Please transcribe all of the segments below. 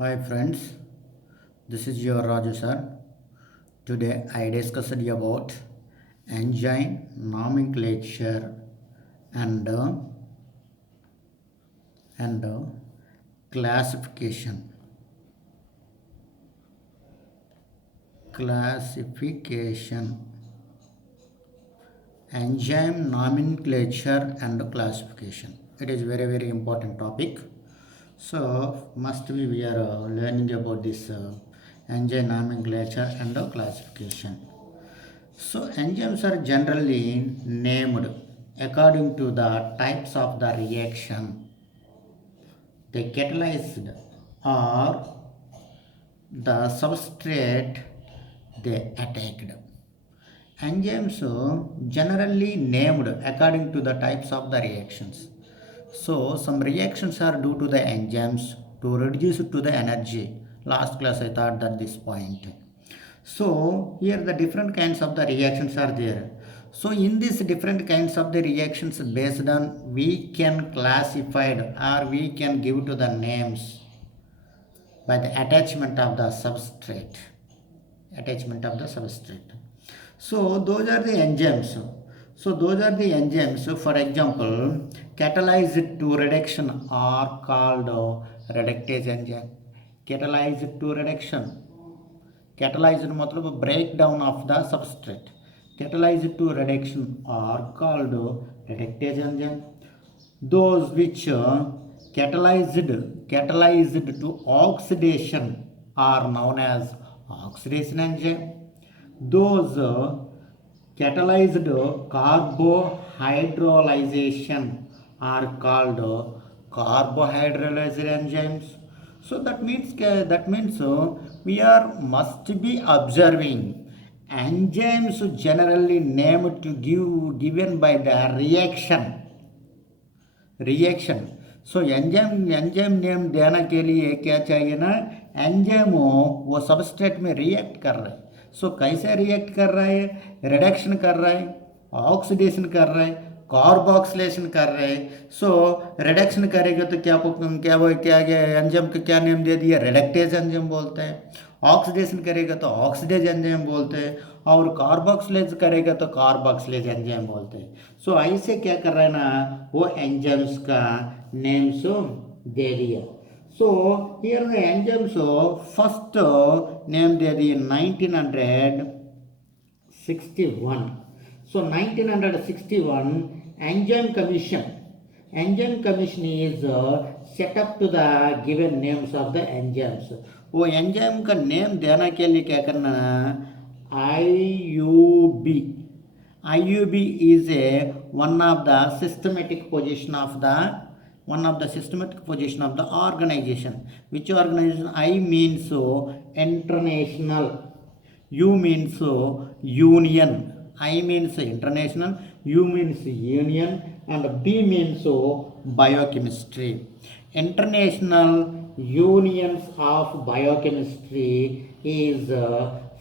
Hi friends, this is your Raju sir. Today I discussed about enzyme nomenclature and uh, and classification. Classification. Enzyme nomenclature and classification. It is very important topic. So must we are learning about this enzyme nomenclature and classification. So enzymes are generally named according to the types of the reaction they catalyzed or the substrate they attacked. Enzymes generally named according to the types of the reactions. So some reactions are due to the enzymes to reduce to the energy. Last class I thought that this point. So here the different kinds of the reactions are there. So in these different kinds of the reactions based on we can classify or we can give to the names by the attachment of the substrate. Attachment of the substrate. So those are the enzymes. So those are the enzymes. For example, catalyzed to reduction are called reductase enzyme. Catalyzed to reduction. Catalyzed मतलब breakdown of the substrate. Catalyzed to reduction are called reductase enzyme. Those which catalyzed to oxidation are known as oxidation enzyme. Those catalyzed carbohydrolysation are called carbohydrolysed enzymes. So that means we are must be observing enzymes generally named to given by the reaction. So enzyme enzyme name देने के लिए क्या चाहिए ना enzyme वो substrate में react कर रहा है. सो कैसे रिएक्ट कर रहा है? रिडक्शन कर रहा है, ऑक्सीडेशन कर रहा है, कार्बोक्सिलेशन कर रहे हैं. सो रिडक्शन करेगा तो क्या क्या वो क्या एंजाइम का क्या नेम दे दिया? रिडक्टेज एंजाइम बोलते हैं. ऑक्सीडेशन करेगा तो ऑक्सीडेज एंजाइम बोलते हैं और कार्बोक्सिलेज करेगा तो कार्बोक्सिलेज एंजाइम बोलते हैं. सो ऐसे क्या कर रहा है ना वो एंजाइम्स का नेम्स दे दिया. So here the enzymes first name दे दिए 1961. So 1961 enzyme commission. Enzyme commission is set up to the given names of the enzymes. वो एंजाइम का नेम देने के लिए क्या करना है? IUB. IUB is a one of the systematic position of the organization. Which organization? I means international. U means union. I means international, U means union, and B means biochemistry. International unions of biochemistry is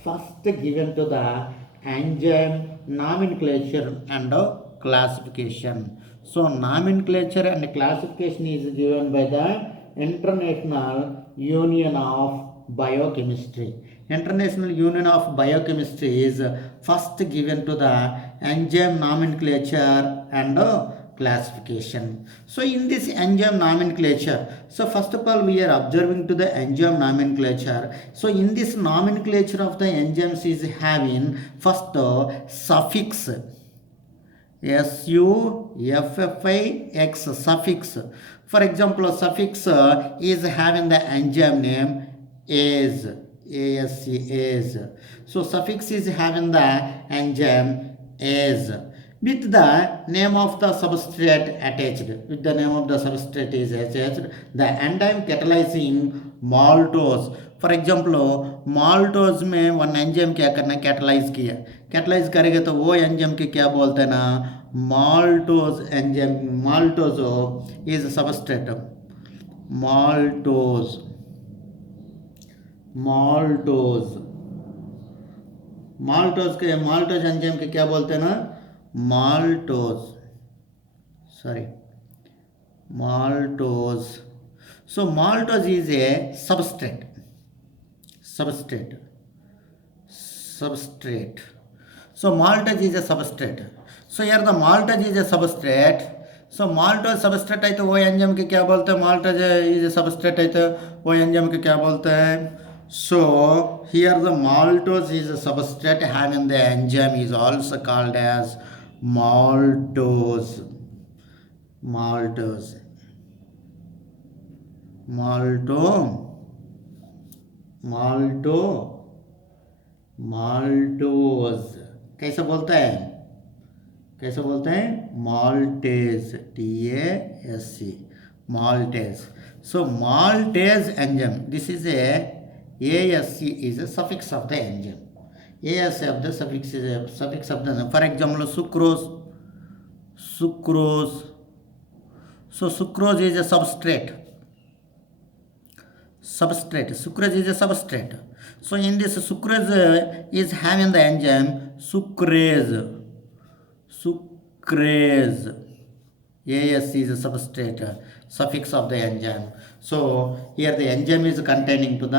first given to the enzyme nomenclature and classification. So nomenclature and classification is given by the International Union of Biochemistry. International Union of Biochemistry is first given to the enzyme nomenclature and classification. So in this enzyme nomenclature, so first of all we are observing to the enzyme nomenclature. So in this nomenclature of the enzymes is having first suffix SUFFIX suffix. For example, suffix is having the enzyme name ASE. ASE. So suffix is having the enzyme ASE with the name of the substrate attached. With the name of the substrate is attached. The enzyme catalyzing maltose. For example maltose में one enzyme क्या करना है? Catalyse किया. Catalyse करेगा तो वो enzyme के क्या बोलते हैं ना maltose enzyme. Maltose is substrate. Maltose maltose enzyme के क्या बोलते हैं ना maltose. So maltose is a substrate. So maltose is a substrate. So here the maltose is a substrate. So maltose substrate है तो वो एंजाइम के क्या बोलते हैं? maltose is a substrate है तो वो एंजाइम के क्या बोलते हैं? So here the maltose is a substrate having the enzyme is also called as maltose. maltose कैसे बोलते हैं? maltase, TASE, maltase. So maltase enzyme, this is ASC is a suffix of the enzyme. ASC of the suffix is a suffix of the enzyme. For example, sucrose. So sucrose is a substrate. Sucrose is a substrate. So in this sucrose is having the enzyme sucrase. AS is a substrate, suffix of the enzyme. So here the enzyme is containing to the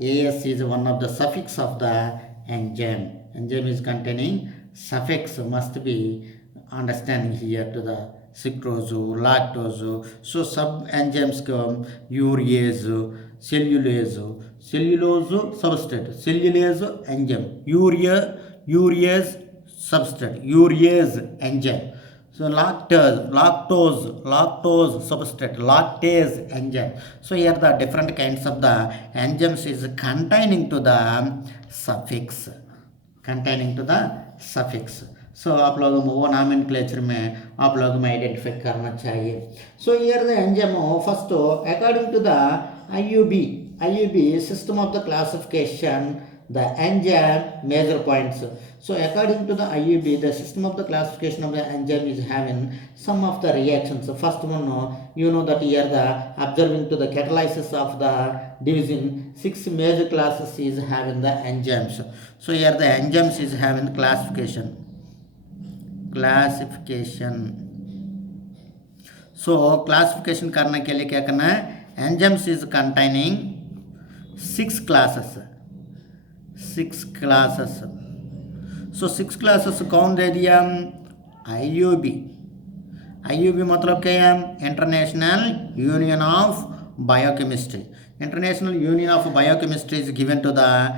AS is one of the suffix of the enzyme. Enzyme is containing suffix must be understanding here to the sucrose, lactose. So sub enzymes come urease, cellulose substrate, cellulase enzyme, urease substrate, urease enzyme. So lactose substrate, lactase enzyme. So here the different kinds of the enzymes is containing to the suffix. So आप लोगों को वो nomenclature में आप लोगों में identify करना चाहिए. So here the enzyme first according to the IUB system of the classification, the enzyme major points. So according to the IUB, the system of the classification of the enzyme is having some of the reactions. So first one, you know that here the observing to the catalysis of the division, 6 major classes is having the enzymes. So here the enzymes is having classification. So classification करने के लिए क्या करना है? Enzymes is containing 6 classes. So 6 classes कौन दे दिया? IUB मतलब क्या है? International Union of Biochemistry. International Union of Biochemistry is given to the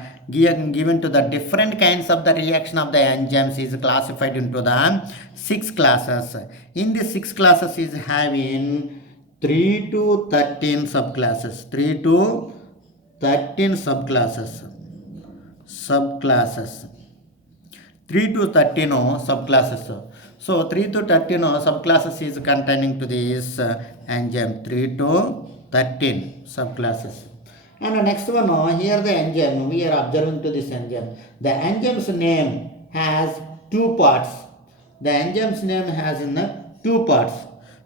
different kinds of the reaction of the enzymes is classified into the 6 classes. In the 6 classes is having 3 to 13 subclasses. 3 to 13 subclasses. 3 to 13 subclasses. So 3 to 13 subclasses is containing to this enzyme. 3 to 13 subclasses. And the next one, here the enzyme, we are observing to this enzyme. The enzyme's name has 2 parts. The enzyme's name has 2 parts.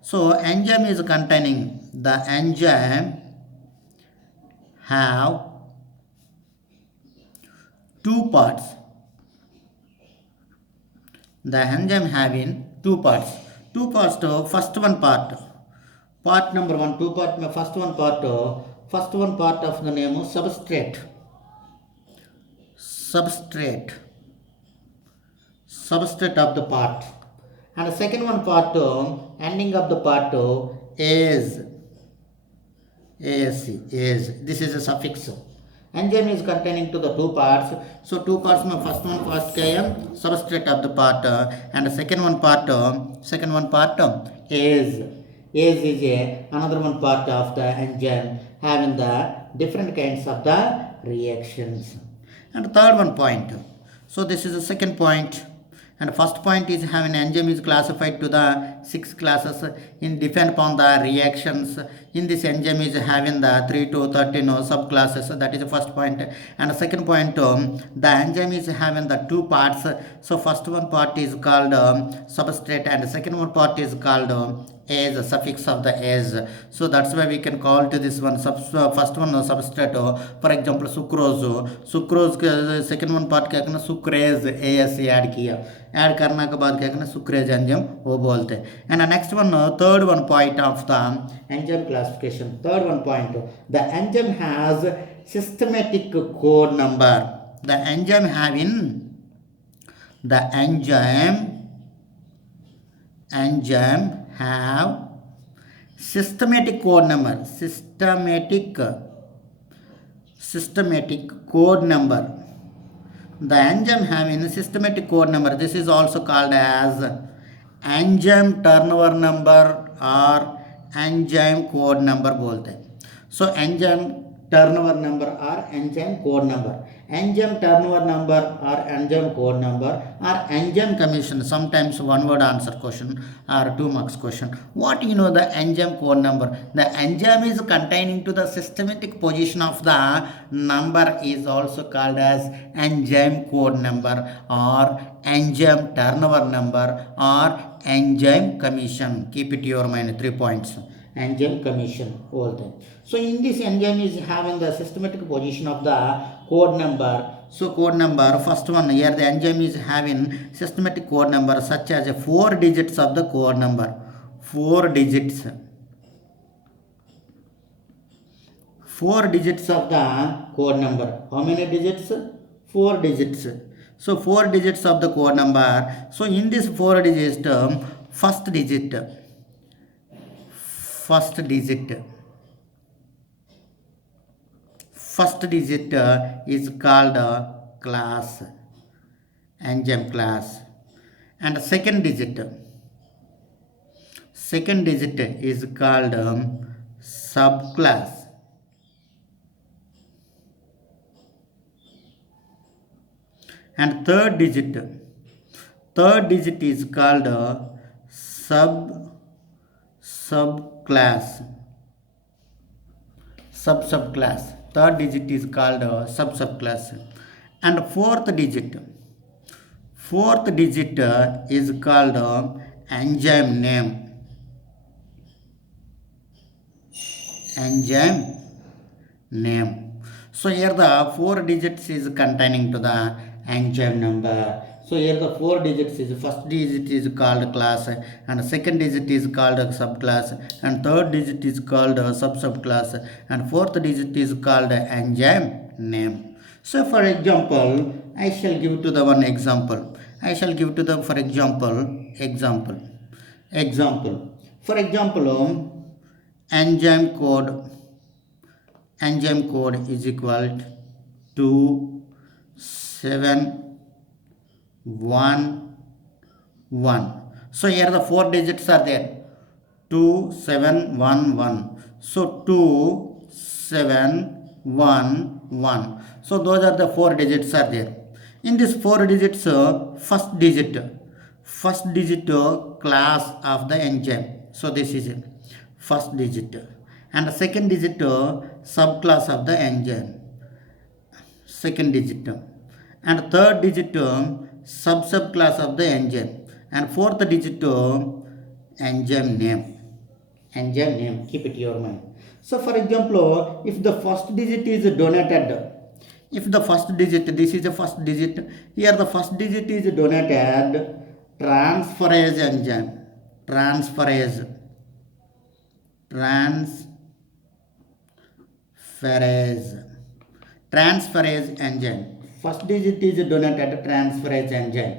So enzyme is containing, the enzyme have 2 parts. The enzyme having 2 parts. 2 parts to first one part. Part number 1, 2 part, first one part of the name is substrate of the part. And the second one part, ending of the part is ASC. This is a suffix. Enzyme is containing to the 2 parts. So 2 parts में first one part क्या है? Substrate of the part, and the second one part is another one part of the enzyme having the different kinds of the reactions. And third one point. So this is the second point. And first point is having enzyme is classified to the 6 classes in depend upon the reactions. In this enzyme is having the 3 to 13 subclasses. That is the first point. And the second point, the enzyme is having the 2 parts. So first one part is called substrate and the second one part is called ase, suffix of the ase. So that's why we can call to this one first one substrate. For example, sucrose के second one part क्या करना, sucrase AS add किया, add करने के बाद क्या करना, sucrase enzyme वो बोलते हैं. And next one, third one point of the enzyme classification. Third one point, the enzyme has systematic code number. The enzyme having the enzyme have systematic code number. Systematic code number. The enzyme having systematic code number. This is also called as enzyme turnover number or enzyme code number बोलते हैं. So enzyme turnover number or enzyme code number. Enzyme turnover number or enzyme code number or enzyme commission. Sometimes one word answer question or 2 marks question. What you know the enzyme code number? The enzyme is containing to the systematic position of the number is also called as enzyme code number or enzyme turnover number or enzyme commission. Keep it your mind, 3 points. Enzyme commission all time. So in this enzyme is having the systematic position of the code number. So code number, first one here the enzyme is having systematic code number such as 4 digits of the code number. 4 digits. 4 digits of the code number. How many digits? 4 digits. So 4 digits of the code number. So in this 4 digits term, first digit is called class, enzyme class, and second digit is called subclass, and third digit is called subclass. Third digit is called subclass. And fourth digit is called enzyme name. So here the 4 digits is containing to the enzyme number. So here the 4 digits is, first digit is called class, and second digit is called subclass, and third digit is called subclass, and fourth digit is called enzyme name. So for example, I shall give to the one example. For example, enzyme code is equal to 711. So here the 4 digits are there, 2711. So 2711. So those are the 4 digits are there. In this 4 digits, first digit class of the enzyme. So this is it, first digit, and the second digit subclass of the enzyme, second digit, and third digit subclass of the enzyme, and fourth digit enzyme name. Keep it in your mind. So for example, if the first digit is donated, this is the first digit, here the first digit is donated, transferase enzyme, transferase enzyme. First digit is donated, transferase enzyme.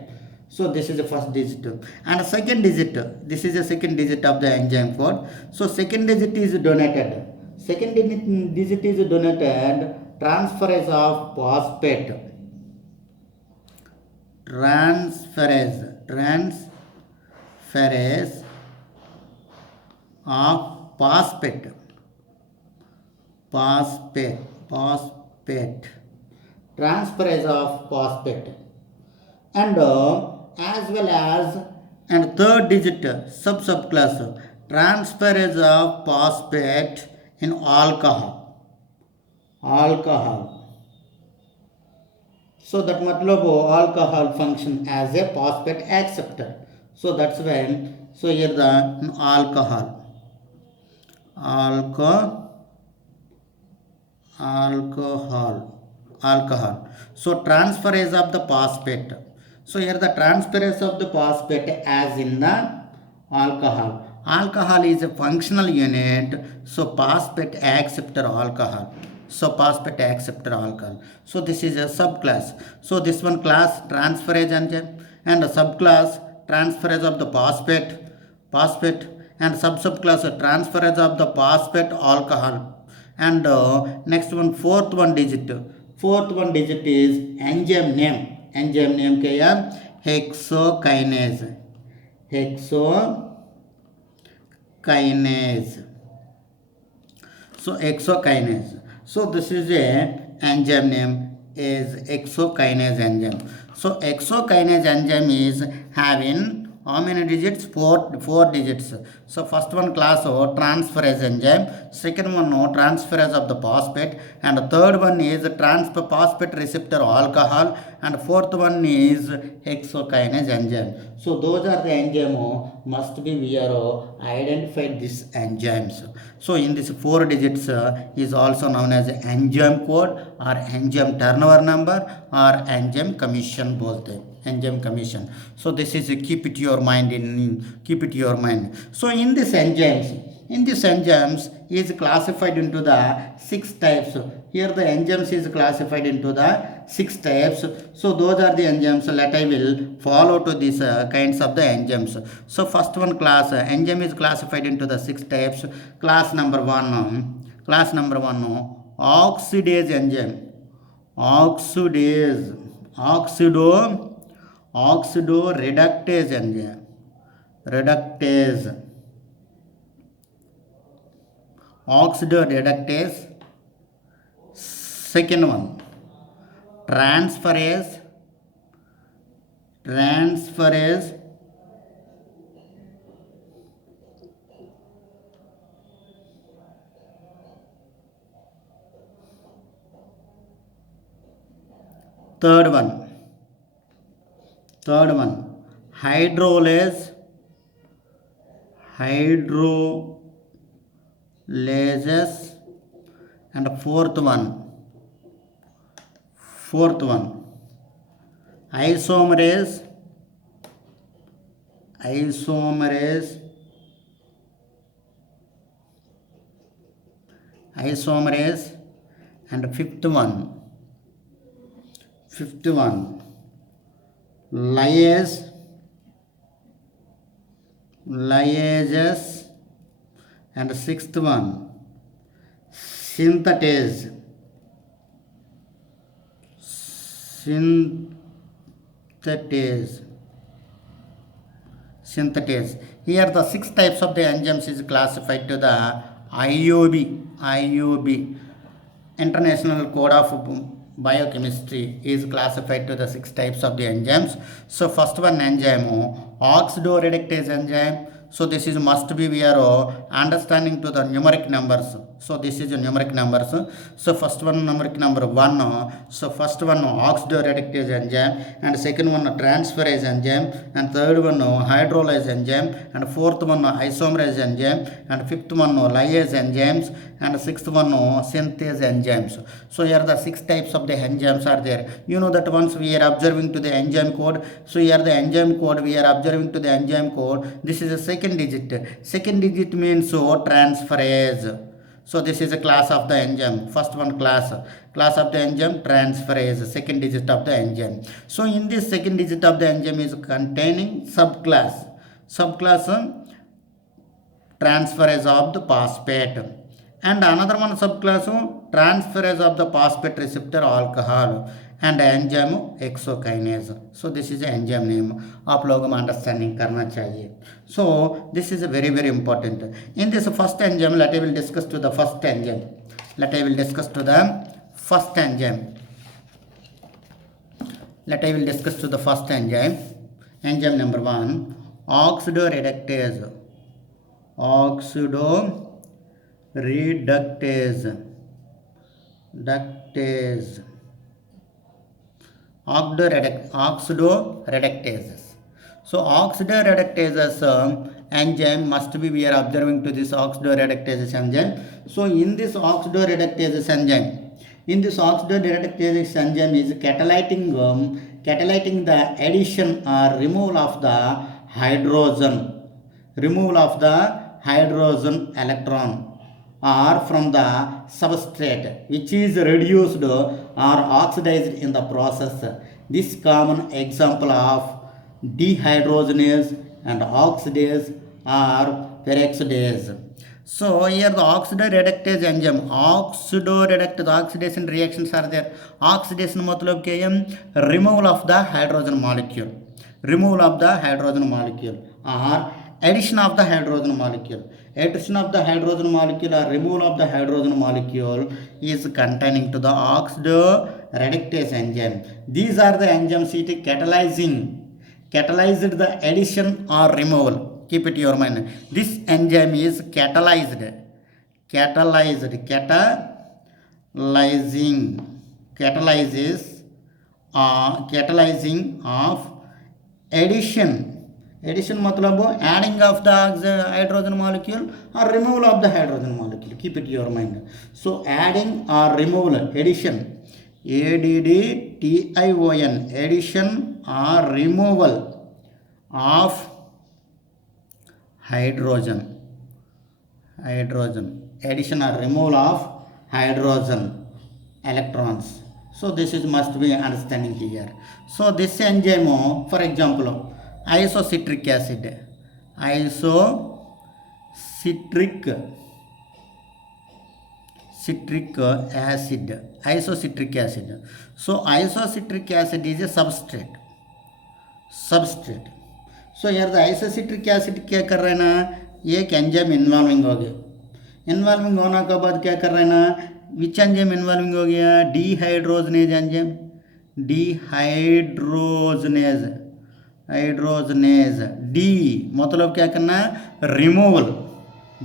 So this is the first digit. And second digit, this is the second digit of the enzyme code. So second digit is donated. Transferase of phosphate. Transferase of phosphate. Transferase of phosphate. And as well as, and third digit subclass, transferase of phosphate in alcohol. So that matlab alcohol function as a phosphate acceptor. So that's when, so here the alcohol, alcohol. So transferase of the phosphate. So here the transferase of the phosphate as in the alcohol. Alcohol is a functional unit. So phosphate acceptor alcohol. So phosphate acceptor alcohol. So this is a subclass. So this one class transferase enzyme and a subclass transferase of the phosphate and subclass transferase of the phosphate alcohol. And next one, fourth one digit is enzyme name kya hexokinase, hexokinase. So hexokinase, so this is a enzyme name is hexokinase enzyme. So hexokinase enzyme is having how many digits? Four digits. So first one class transferase enzyme, second one transferase of the phosphate, and third one is phosphate receptor alcohol, and fourth one is hexokinase enzyme. So those are the enzyme must be we are identified these enzymes. So in this four digits is also known as enzyme code or enzyme turnover number or enzyme commission both. Enzyme commission. So this is keep it your mind. So in this enzymes is classified into the six types. Here the enzymes is classified into the six types. So those are the enzymes. Let I will follow to these kinds of the enzymes. So first one class enzyme is classified into the six types. Class number one oxidase enzyme. Oxidoreductase enzyme. Oxidoreductase. Second one, transferase. Third one, hydrolases. And fourth one, isomerase. And fifth one, liases. And sixth one, synthetase. Here the six types of the enzymes is classified to the IUB, International Code of Biochemistry, is classified to the six types of the enzymes. So first one enzyme oxidoreductase enzyme. So this is must be we are understanding to the numeric numbers. So this is numeric numbers. So first one numeric number 1. So first one oxidoreductase enzyme, and second one transferase enzyme, and third one hydrolase enzyme, and fourth one isomerase enzyme, and fifth one lyase enzymes, and sixth one synthase enzymes. So here the six types of the enzymes are there. You know that once we are observing to the enzyme code. So here the enzyme code we are observing to the enzyme code. This is a second digit. Second digit means transferase. So this is a class of the enzyme. First one class of the enzyme transferase, second digit of the enzyme. So in this second digit of the enzyme is containing subclass transferase of the phosphate, and another one subclass transferase of the phosphate receptor alcohol, and enzyme hexokinase. So this is enzyme name. आप लोगों को understanding करना चाहिए. So this is very very important. In this first enzyme, let I will discuss to the first enzyme. Enzyme number 1, oxidoreductase. Oxidoreductases. So oxidoreductases enzyme must be we are observing to this oxidoreductases enzyme. So in this oxidoreductases enzyme, is catalyting the addition or removal of the hydrogen electron or from the substrate which is reduced or oxidized in the process. This common example of dehydrogenase and oxidase or peroxidase. So here the oxidoreductase enzyme, oxidation reactions are there. Oxidation मतलब क्या है? Removal of the hydrogen molecule, or addition of the hydrogen molecule. Addition of the hydrogen molecule or removal of the hydrogen molecule is containing to the oxidoreductase enzyme. These are the enzymes it catalyzed the addition or removal. Keep it in your mind. This enzyme is catalyzing of addition मतलब adding of the hydrogen molecule or removal of the hydrogen molecule. Keep it in your mind. So adding or removal, addition, ADDTION, addition or removal of hydrogen, addition or removal of hydrogen electrons. So this is must be understanding here. So this enzyme, for example, isocitric acid. Isocitric acid. So isocitric acid is a substrate. So here the isocitric acid क्या कर रहा है ना, एक enzyme involving हो गया. Involving होने के बाद क्या कर रहा है ना, विच एंजाइम इन्वॉल्विंग हो गया? Dehydrogenase enzyme. हाइड्रोजनेज. डी मतलब क्या करना? रिमूवल.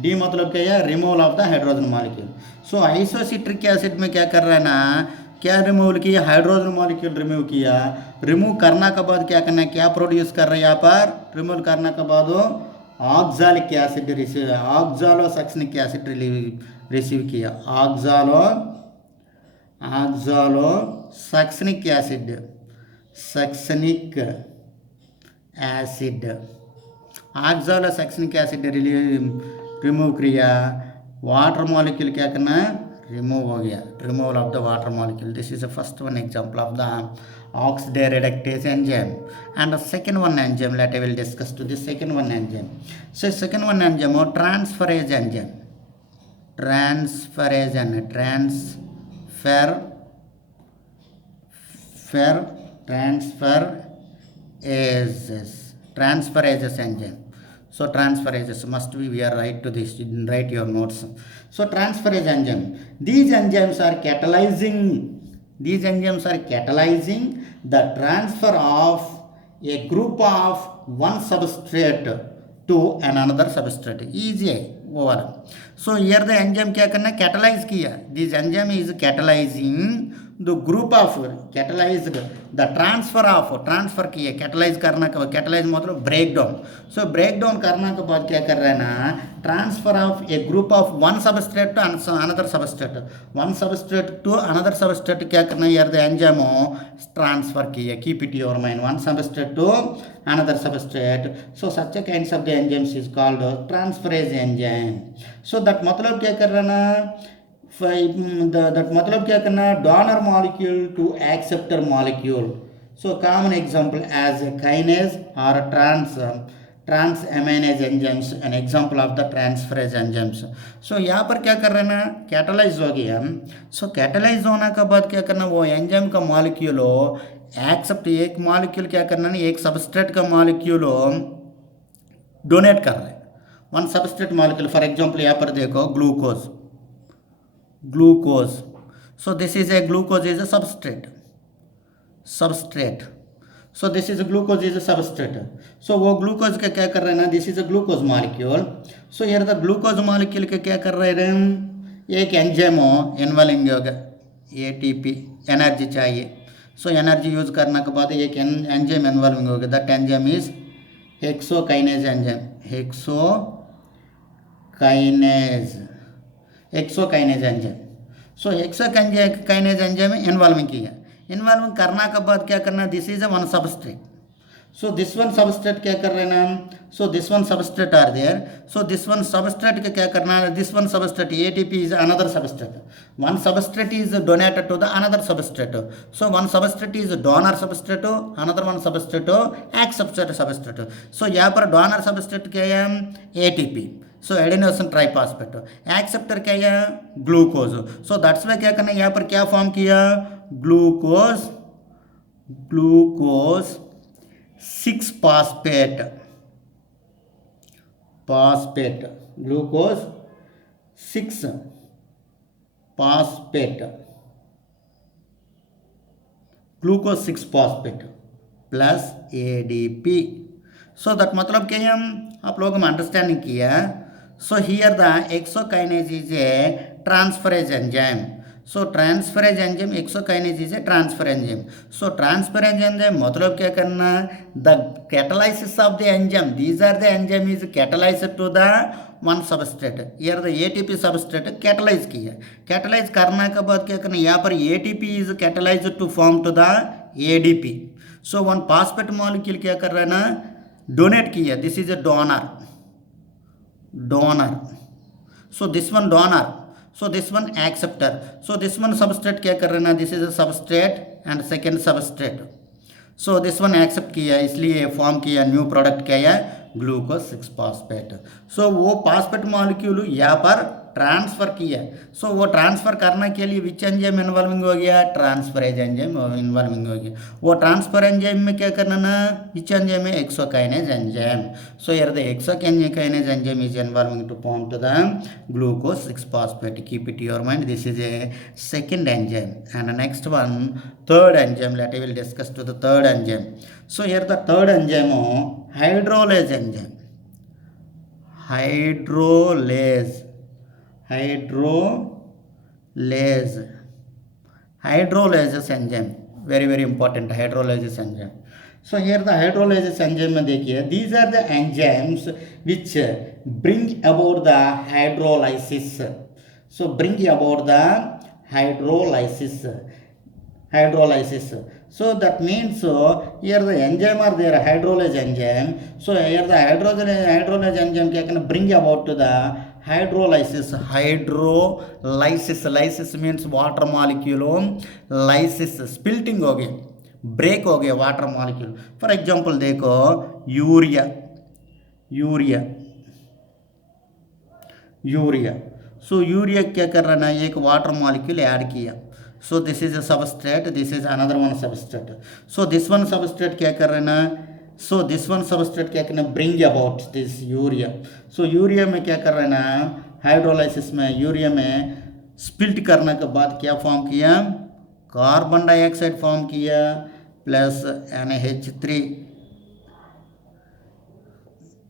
डी मतलब क्या है? Removal of the hydrogen molecule. So isocitric acid में क्या कर रहा है ना, क्या रिमूवल किया? हाइड्रोजन मॉलिक्यूल रिमूव किया. रिमूव करने के बाद क्या करना है? क्या प्रोड्यूस कर रहा है यहाँ पर? रिमूव करने के बाद ऑक्सैलिक एसिड ऑक्सालोसक्सिनिक एसिड रिसीव किया. ऑक्सालोसक्सिनिक एसिड रिमूव किया. वाटर मॉलिक्यूल क्या करना है? रिमूव हो गया. Removal of the water molecule. This is the first one example of the oxidoreductase enzyme. And the second one enzyme that I will discuss to the second one enzyme. So second one enzyme or transferase enzyme. Transferases enzyme. So transferases must be, we are right to this, write your notes. So transferase enzyme. These enzymes are catalyzing the transfer of a group of one substrate to another substrate. Easy है वो वाला. So here the enzyme क्या करना? Catalyze किया. This enzyme is catalyzing the group of the transfer किया. Catalyze करना का, catalyze मतलब breakdown. So breakdown करना के बाद क्या कर रहा है ना, transfer of a group of one substrate to another substrate. One substrate to another substrate क्या करना? here the enzyme transfer किया. Keep it in your mind. One substrate to another substrate. So such a kinds of the enzymes is called transferase enzyme. So that मतलब क्या कर रहा ना, that मतलब क्या करना? donor molecule to acceptor molecule. So common example as a kinase or transaminase enzymes, an example of the transferase enzymes. So यहाँ पर क्या कर रहे हैं ना, कैटलाइज हो गया. सो कैटलाइज होने के बाद क्या करना? वो एंजाइम का मॉलिक्यूल हो एक्सेप्ट, एक मॉलिक्यूल क्या करना ना, एक सबस्ट्रेट का मॉलिक्यूल हो डोनेट कर रहा है. One substrate molecule, for example यहाँ पर देखो glucose. So this is A glucose is a substrate. So this is a glucose is a substrate. So वो ग्लूकोज का क्या कर रहे हैं ना, this is a glucose molecule. So यार द ग्लूकोज मॉलिक्यूल के क्या कर रहे हैं? एक एंजाइम इन्वॉल्विंग होगा, एटीपी एनर्जी चाहिए. सो एनर्जी यूज करने के बाद एक एंजाइम इन्वॉल्विंग होगा. That enzyme is hexokinase enzyme, hexokinase enzyme. So hexokinase enzyme involving किया, इन्वॉल्विंग करना के बाद क्या करना, this is one substrate. So this one substrate क्या कर रहे हैं ना, so this one substrate are there, so this one substrate के क्या करना है, this one substrate ATP is another substrate, one substrate is donated to the another substrate, so one substrate is donor substrate, another one substrate acceptor substrate. So यहाँ पर donor substrate क्या है, ATP, so adenosine triphosphate, acceptor क्या है, glucose. so that's why क्या करना है, यहाँ पर क्या फॉर्म किया, glucose 6-phosphate, glucose 6-phosphate, glucose 6-phosphate plus ADP. So that मतलब क्या हम आप लोगों में अंडरस्टैंडिंग किया. So here the hexokinase is a transferase enzyme. So transferase enzyme, hexokinase is a transfer enzyme. So transferase enzyme मतलब क्या करना, the catalysis of the enzyme, these are the enzyme is catalyzed to the one substrate. Here the ATP substrate catalyze किया, catalyze करने के बाद क्या करना, यहाँ पर ATP is catalyzed to form to the ADP. So one phosphate molecule क्या कर रहा है ना, donate किया, this is a donor. So this one donor, so this one acceptor, so this one substrate क्या कर रहे हैं ना, this is a substrate and second substrate, so this one accept किया, इसलिए फॉर्म किया न्यू प्रोडक्ट क्या है, ग्लूकोज 6-phosphate. so वो phosphate मॉलिक्यूल यहाँ पर ट्रांसफर किया. सो वो ट्रांसफर करने के लिए विच एंजाइम इन्वॉल्विंग हो गया, ट्रांसफरेज एंजाइम इन्वॉल्विंग हो गया. वो ट्रांसफर एंजाइम में क्या करना ना, विच एंजाइम है, hexokinase enzyme. So here the hexokinase enzyme is involving to form to the glucose 6-phosphate. Keep it your mind, this is a second enzyme. And the next one, third enzyme, let we will discuss to the third enzyme. So here the third enzyme, hydrolase enzyme. Hydrolase enzyme, very important hydrolase enzyme. So here the hydrolase enzyme में देखिए, these are the enzymes which bring about the hydrolysis. So bring about the hydrolysis. So that means here the enzyme are there, hydrolase enzyme. So here the hydrolase enzyme क्या करना, bring about to the hydrolysis. Lysis means water molecule, lysis splitting हो गया, break हो गया water molecule. For example देखो urea. सो urea क्या कर रहा है ना, एक वाटर मॉलिक्यूल ऐड किया. So this is a substrate, this is another one substrate. So this one substrate क्या कर रहे हैं ना, सो दिस वन सबस्ट्रेट क्या करना, bring about this urea. So urea में क्या कर रहे हैं ना, हाइड्रोलाइसिस में यूरिया में स्प्लिट करने के बाद क्या फॉर्म किया, कार्बन डाइऑक्साइड फॉर्म किया plus NH3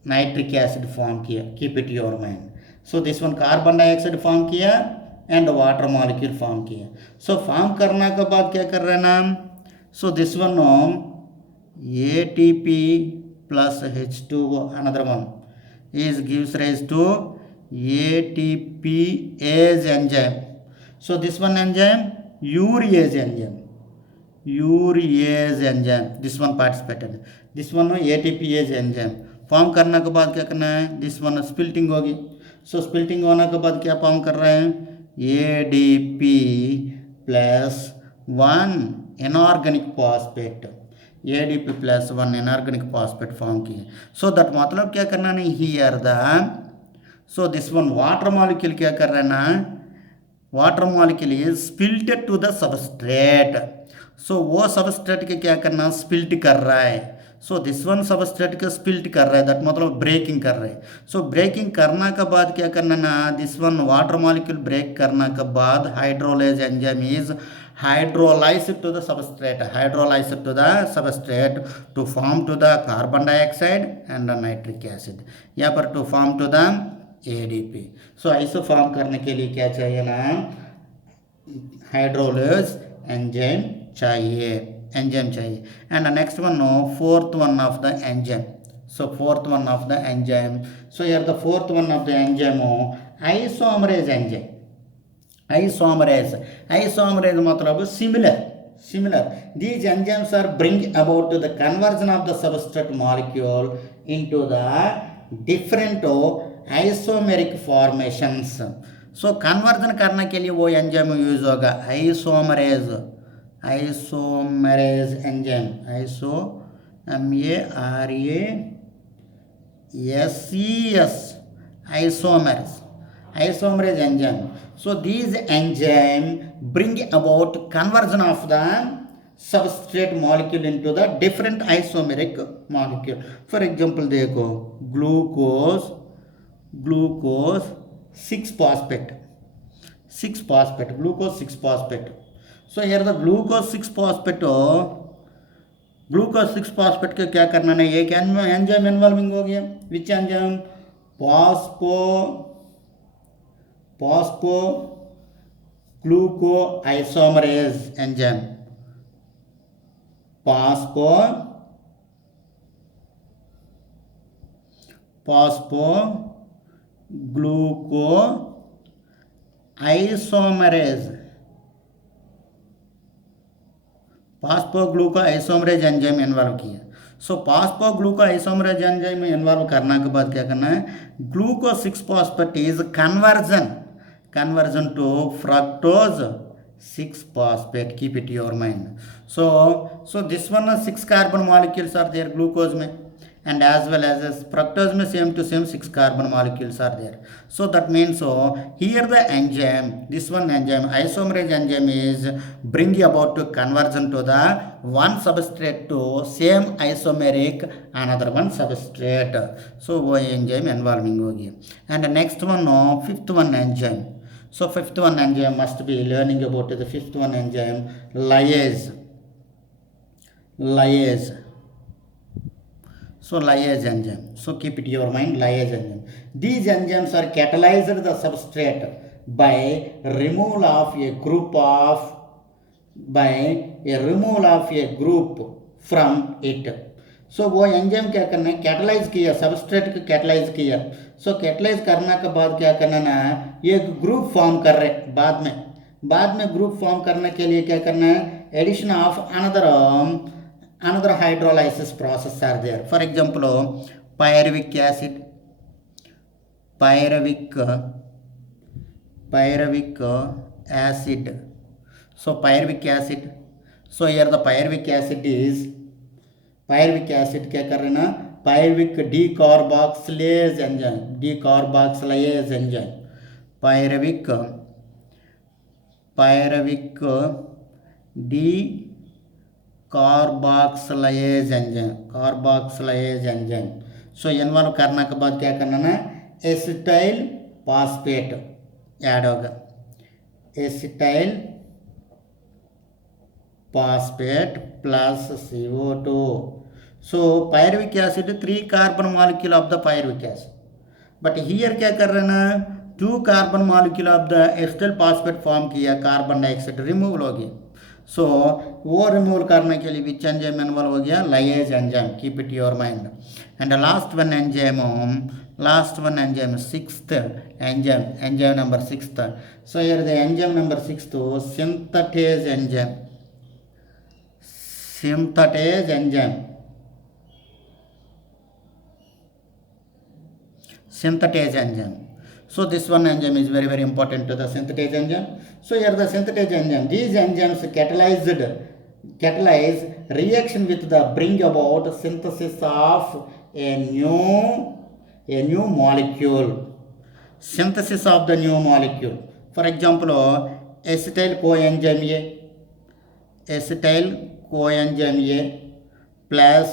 nitric acid form किया. Keep it your mind. So this one carbon dioxide form किया एंड वाटर मॉलिक्यूल फॉर्म किया. सो फॉर्म करने के बाद क्या कर रहे हैं ना, सो this one ATP plus H2O another one is gives rise to ATPase enzyme. So this one enzyme urease enzyme, this one participated, this one ATPase enzyme. Form करने के बाद क्या करना है, दिस वन स्प्लिटिंग होगी. सो स्प्लिटिंग होने के बाद क्या फॉर्म कर रहे हैं, ADP plus 1 inorganic phosphate, ADP plus 1 inorganic phosphate form किए. सो दैट मतलब क्या करना नहीं, here the, so this one water molecule क्या कर रहा है ना, water molecule is splitted to the substrate. So वो सबस्ट्रेट के क्या करना, स्पिल्ट कर रहा है. सो दिस वन सबस्ट्रेट के स्पिल्ट कर रहा है, दैट मतलब ब्रेकिंग कर रहा है. सो ब्रेकिंग करने के बाद क्या करना ना, this one water molecule break करने के बाद hydrolase enzyme is hydrolyzed to the substrate to form to the carbon dioxide and the nitric acid. यहाँ पर to form to the ADP. So ऐसे फॉर्म करने के लिए क्या चाहिए ना, हाइड्रोलेज एंजाइम चाहिए. And the next one, fourth one of the enzyme. So fourth one of the enzyme. So here the fourth one of the enzyme, isomerase enzyme. Isomerase मतलब similar. These enzymes are bring about the conversion of the substrate molecule into the different isomeric formations. So conversion करने के लिए वो enzyme use होगा isomerase enzyme isomerase isomerase enzyme. So these enzyme bring about conversion of the substrate molecule into the different isomeric molecule. For example देखो glucose 6-phosphate glucose 6-phosphate. So here the glucose 6-phosphate के क्या करना है, एक enzyme involving हो गया. Which enzyme? phosphoglucoisomerase enzyme. phosphoglucoisomerase enzyme involve किया. सो phosphoglucoisomerase enzyme involve करने के बाद क्या करना है, glucose 6-phosphate is conversion to fructose 6-phosphate. Keep it your mind. So this one 6 carbon molecules are there glucose में, and as well as fructose में same to same 6 carbon molecules are there. So that means here the enzyme, this one enzyme isomerase enzyme is bring about to conversion to the one substrate to same isomeric another one substrate. So वो enzyme involving हो गया. And the next one fifth one enzyme. So fifth one enzyme must be learning about the fifth one enzyme lyase. So lyase enzyme. So keep it in your mind, lyase enzyme. These enzymes are catalyzed the substrate by removal of a group from it. So वो enzyme क्या करना है, catalyse किया, substrate को catalyse किया. सो catalyse करने के बाद क्या करना ना, एक ग्रुप फॉर्म कर रहे. बाद में ग्रुप फॉर्म करने के लिए क्या करना है, addition of another hydrolysis process are there. For example pyruvic acid. So pyruvic acid. So here the pyruvic acid क्या कर रहे ना, pyruvic decarboxylase enzyme. pyruvic decarboxylase enzyme. So involve करने के बाद क्या करना ना, एसिटाइल फॉस्फेट ऐड होगा. Acetyl phosphate plus CO2. So pyruvic acid 3 carbon molecule of the pyruvic acid. But here क्या कर रहे ना, 2 carbon molecule of the acetyl phosphate form किया, कार्बन डाइऑक्साइड रिमूवल हो गया. सो वो रिमूवल करने के लिए विच एंजाइम इन्वॉल्व हो गया, lyase enzyme. Keep it your mind. And last one enzyme sixth enzyme number 6th. So here the enzyme number 6th synthetase enzyme. So this one enzyme is very important to the synthetase enzyme. So here the synthetase enzyme, these enzymes catalyze reaction with the bring about synthesis of a new molecule. Synthesis of the new molecule. For example acetyl coenzyme A plus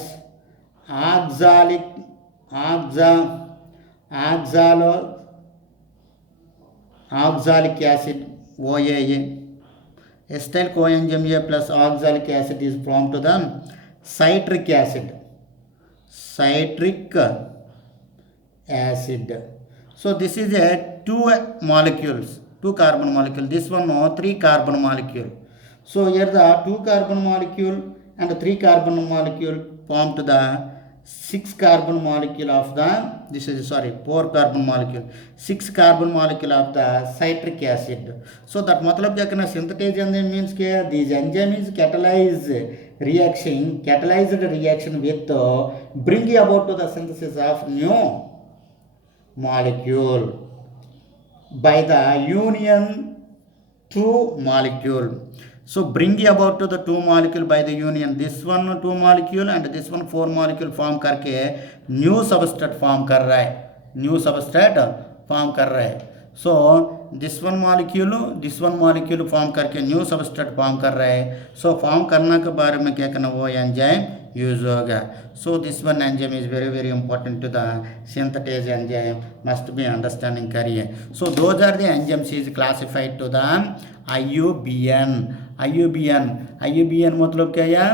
oxalic acid OAA. Acetyl coenzyme A plus oxalic acid is formed to the citric acid. So this is a 2 carbon molecule. This one 3 carbon molecule. So here the 2 carbon molecule and 3 carbon molecule form to the 6 carbon molecule of the, this is sorry, 4 carbon molecule, 6 carbon molecule of the citric acid. So that matlab kya karna, synthetase enzyme means kya, these enzyme is catalyzed reaction with bringing about to the synthesis of new molecule by the union two molecule. So bring about to the two molecule by the union, this one two molecule and this one four molecule form करके new substrate form कर रहा है, new substrate form कर रहा है. So this one molecule form करके new substrate form कर रहा है. So form करना के बारे में क्या करना, वो enzyme use होगा. So this one enzyme is very very important to the synthetase enzyme, must be understanding करिए. So those are the enzymes is classified to the IUBN. IUBN मतलब क्या है,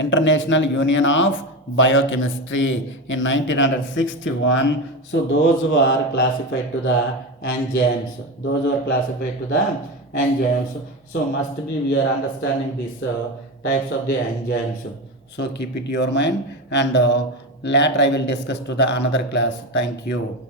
international union of biochemistry in 1961. So those who are classified to the enzymes, so must be we are understanding these types of the enzymes. So keep it your mind, and later I will discuss to the another class. Thank you.